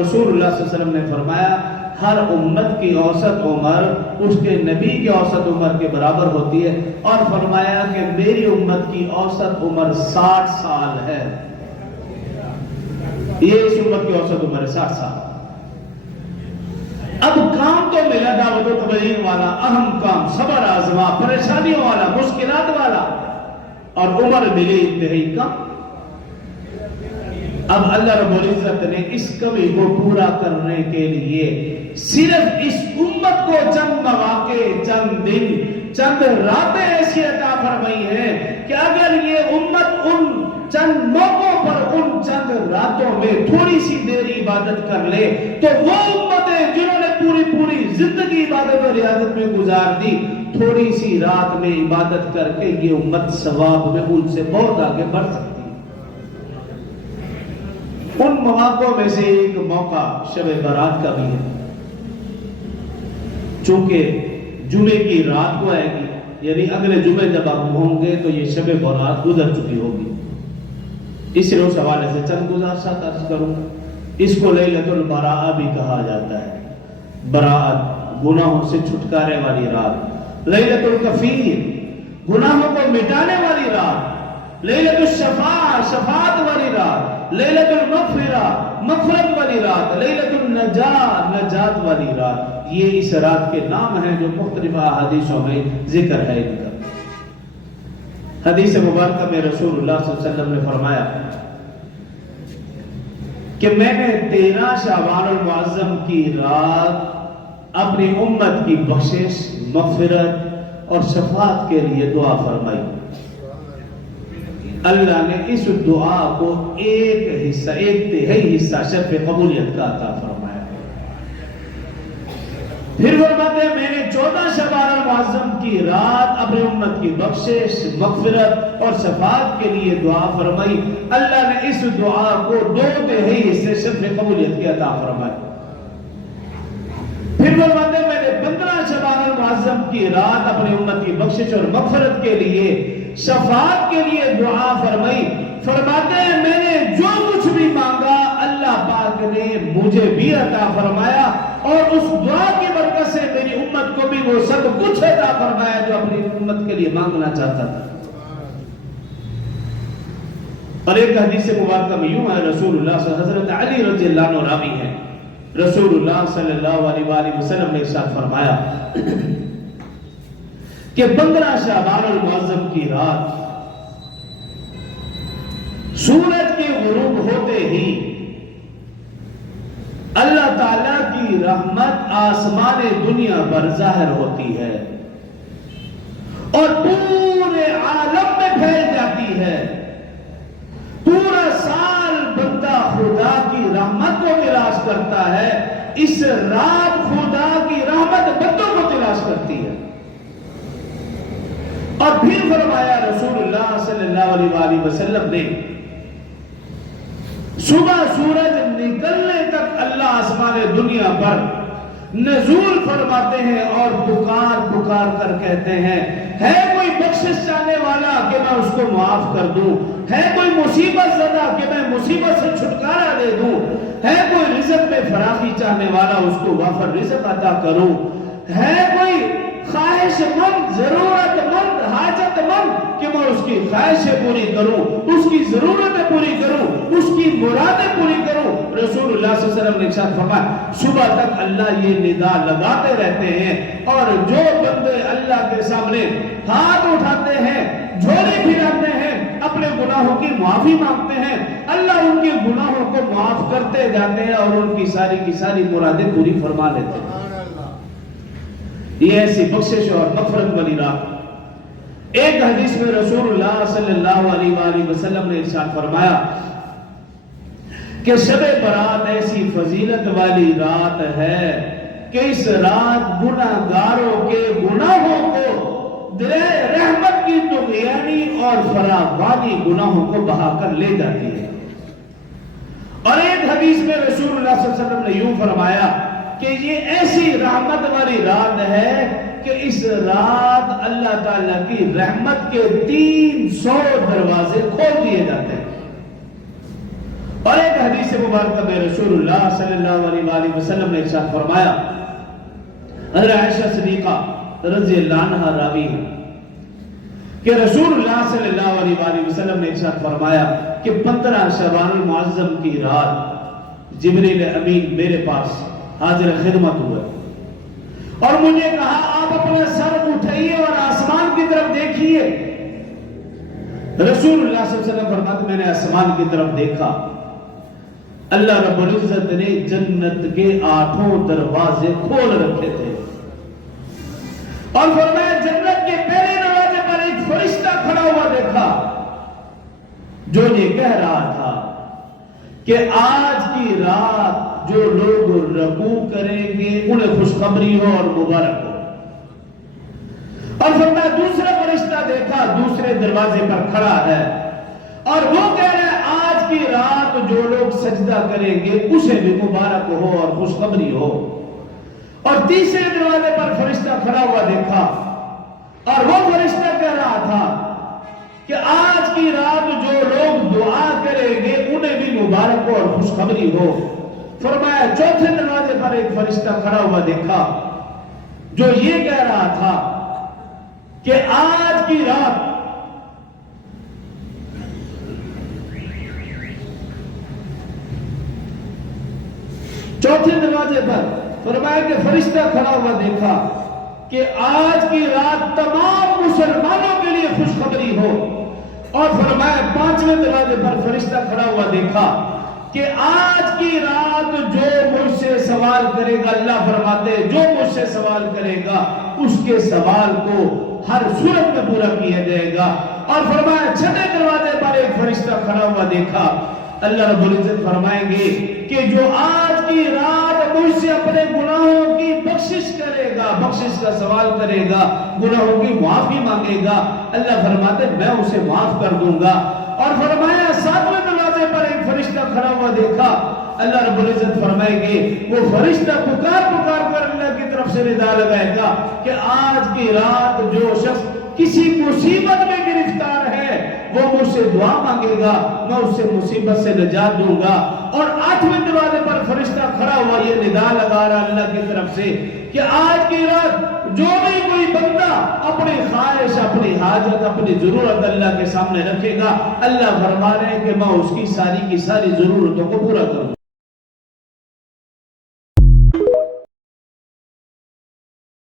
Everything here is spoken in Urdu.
رسول اللہ صلی اللہ علیہ وسلم نے فرمایا ہر امت کی اوسط عمر اس کے نبی کی اوسط عمر کے برابر ہوتی ہے، اور فرمایا کہ میری امت کی اوسط عمر 60 سال ہے۔ یہ اس امت کی اوسط عمر ہے 60 سال۔ اب کام تو ملا دعوت و تبلیغ والا، اہم کام، صبر آزما، پریشانیوں والا، مشکلات والا، اور عمر ملی انتہائی کم۔ اب اللہ رب العزت نے اس کمی کو پورا کرنے کے لیے صرف اس امت کو چند مواقع، چند دن، چند راتیں ایسی عطا فرمائی ہیں کہ اگر یہ امت ان چند موقعوں پر، ان چند راتوں میں تھوڑی سی دیر عبادت کر لے تو وہ امتیں جنہوں نے پوری زندگی عبادت و ریاضت میں گزار دی، تھوڑی سی رات میں عبادت کر کے یہ امت ثواب میں ان سے بہت آگے بڑھ سکتی۔ ان مواقعوں میں سے ایک موقع شب برات کا بھی ہے، چونکہ جمعے کی رات کو آئے گی، یعنی اگلے جمعے جب آپ ہوں گے تو یہ شب برات گزر چکی ہوگی۔ اس روز حوالے سے چند گزارشات عرض کروں۔ اس کو لیلۃ البراء بھی کہا جاتا ہے، براءت، گناہوں سے چھٹکارے والی رات، لیلۃ الکفیر، گناہوں کو مٹانے والی رات، لیلۃ الشفاعہ، شفاعت والی رات، لیلۃ المغفرہ، مغفرت والی رات، لیلۃ النجاة، نجات والی رات۔ یہ اس رات کے نام ہیں جو مختلف احادیثوں میں ذکر ہے ان کا۔ حدیث مبارکہ میں رسول اللہ صلی اللہ علیہ وسلم نے فرمایا کہ میں نے 13 شعبان المعظم کی رات اپنی امت کی بخشش، مغفرت اور شفاعت کے لیے دعا فرمائی۔ اللہ نے اس دعا کو ایک حصہ، ایک تہائی حصہ شرف قبولیت کا عطا فرمایا۔ پھر فرماتے ہیں میں نے 14 شعبان المعظم کی رات اپنی امت کی بخشش، مغفرت اور شفاعت کے لیے دعا فرمائی۔ اللہ نے اس دعا کو 2 تہائی حصے شرف قبولیت کی عطا فرمائی۔ پھر فرماتے ہیں میں نے 15 شعبان المعظم کی رات اپنی امت کی بخشش اور مغفرت کے لیے، شفاعت کے لیے دعا فرمائی۔ فرماتے ہیں میں نے جو کچھ بھی مانگا اللہ پاک نے مجھے بھی عطا فرمایا، اور اس دعا کی برکت سے میری امت کو بھی وہ سب کچھ عطا فرمایا جو اپنی امت کے لیے مانگنا چاہتا تھا۔ اور ایک حدیث مبارکہ میں یوں ہے، رسول اللہ صلی اللہ علیہ وسلم، حضرت علی رضی اللہ عنہ راوی ہیں، رسول اللہ صلی اللہ علیہ وآلہ وسلم نے ارشاد فرمایا کہ 15 شعبان المعظم کی رات سورج کے غروب ہوتے ہی اللہ تعالیٰ کی رحمت آسمان دنیا پر ظاہر ہوتی ہے اور پورے عالم میں پھیل جاتی ہے۔ پورا سال بندہ خدا کی رحمت کو تلاش کرتا ہے، اس رات خدا کی رحمت بندوں کو تلاش کرتی ہے۔ اور پھر فرمایا رسول اللہ صلی اللہ علیہ وآلہ وسلم نے صبح سورج نکلنے تک اللہ آسمان دنیا پر نزول فرماتے ہیں اور پکار پکار کر کہتے ہیں، ہے کوئی بخشش چاہنے والا کہ میں اس کو معاف کر دوں، ہے کوئی مصیبت زدہ کہ میں مصیبت سے چھٹکارا دے دوں، ہے کوئی رزق میں فراخی چاہنے والا اس کو وافر رزق عطا کروں، ہے کوئی خواہش مند، ضرورت مند، حاجت مند کہ میں اس کی خواہشیں پوری کروں، اس کی ضرورتیں پوری کروں، اس کی مرادیں پوری کروں۔ رسول اللہ صلی اللہ علیہ وسلم نے ارشاد فرمایا صبح تک اللہ یہ ندا لگاتے رہتے ہیں، اور جو بندے اللہ کے سامنے ہاتھ اٹھاتے ہیں، جھولی پھراتے ہیں، اپنے گناہوں کی معافی مانگتے ہیں، اللہ ان کے گناہوں کو معاف کرتے جاتے ہیں اور ان کی ساری کی ساری مرادیں پوری فرما لیتے ہیں۔ یہ ایسی بخشش اور مغفرت والی رات۔ ایک حدیث میں رسول اللہ صلی اللہ علیہ وآلہ وسلم نے ارشاد فرمایا کہ شب برات ایسی فضیلت والی رات ہے کہ اس رات گناہگاروں کے گناہوں کو رحمت کی طغیانی اور فراوانی گناہوں کو بہا کر لے جاتی ہے۔ اور ایک حدیث میں رسول اللہ صلی اللہ علیہ وسلم نے یوں فرمایا کہ یہ ایسی رحمت والی رات ہے کہ اس رات اللہ تعالیٰ کی رحمت کے 300 دروازے کھول دیے جاتے ہیں، اور ایک حدیث مبارکہ میں رسول اللہ صلی اللہ علیہ وسلم نے ارشاد فرمایا، حضرت عائشہ صدیقہ رضی اللہ عنہا راوی ہے کہ رسول اللہ صلی اللہ علیہ وسلم نے ارشاد فرمایا کہ 15 شعبان المعظم کی رات جبریل امین میرے پاس حاضر خدمت ہوئے اور مجھے کہا آپ اپنا سر اٹھائیے اور آسمان کی طرف دیکھیے۔ رسول اللہ صلی اللہ علیہ وسلم فرماتے میں نے آسمان کی طرف دیکھا، اللہ رب العزت نے جنت کے 8 دروازے کھول رکھے تھے اور فرمایا جنت کے پہلے دروازے پر ایک فرشتہ کھڑا ہوا دیکھا جو یہ کہہ رہا تھا کہ آج کی رات جو لوگ رکوع کریں گے انہیں خوشخبری ہو اور مبارک ہو۔ اور فرمایا دوسرا فرشتہ دیکھا دوسرے دروازے پر کھڑا ہے اور وہ کہہ رہا ہے آج کی رات جو لوگ سجدہ کریں گے اسے بھی مبارک ہو اور خوشخبری ہو۔ اور تیسرے دروازے پر فرشتہ کھڑا ہوا دیکھا اور وہ فرشتہ کہہ رہا تھا کہ آج کی رات جو لوگ دعا کریں گے انہیں بھی مبارک ہو اور خوشخبری ہو۔ فرمایا چوتھے دروازے پر ایک فرشتہ کھڑا ہوا دیکھا جو یہ کہہ رہا تھا کہ آج کی رات چوتھے دروازے پر فرمایا کہ فرشتہ کھڑا ہوا دیکھا کہ آج کی رات تمام مسلمانوں کے لیے خوشخبری ہو۔ اور فرمایا 5ویں دروازے پر فرشتہ کھڑا ہوا دیکھا کہ آج کی رات جو مجھ سے سوال کرے گا، اللہ فرماتے جو مجھ سے سوال کرے گا اس کے سوال کو ہر صورت میں پورا کیا جائے گا۔ اور فرمایا 6ویں دروازے پر ایک فرشتہ کھڑا ہوا دیکھا، اللہ رب العزت فرمائیں گے کہ جو آج کی رات مجھ سے اپنے گناہوں کی بخشش کرے گا، بخشش کا سوال کرے گا، گناہوں کی معافی مانگے گا، اللہ فرماتے میں اسے معاف کر دوں گا۔ اور فرمایا 7ویں دروازے پر ایک فرشتہ کھڑا ہوا دیکھا، اللہ رب العزت فرمائیں گے وہ فرشتہ پکار پکار کر اللہ کی طرف سے ندا لگائے گا کہ آج کی رات جو شخص کسی مصیبت میں گرفتار ہے وہ مجھ سے دعا مانگے گا، میں اس سے مصیبت سے نجات دوں گا۔ اور 8ویں دروازے پر فرشتہ کھڑا ہوا یہ ندا لگا رہا اللہ کی طرف سے کہ آج کی رات جو بھی کوئی بندہ اپنی خواہش، اپنی حاجت، اپنی ضرورت اللہ کے سامنے رکھے گا، اللہ فرما رہے ہیں کہ میں اس کی ساری کی ساری ضرورتوں کو پورا کروں۔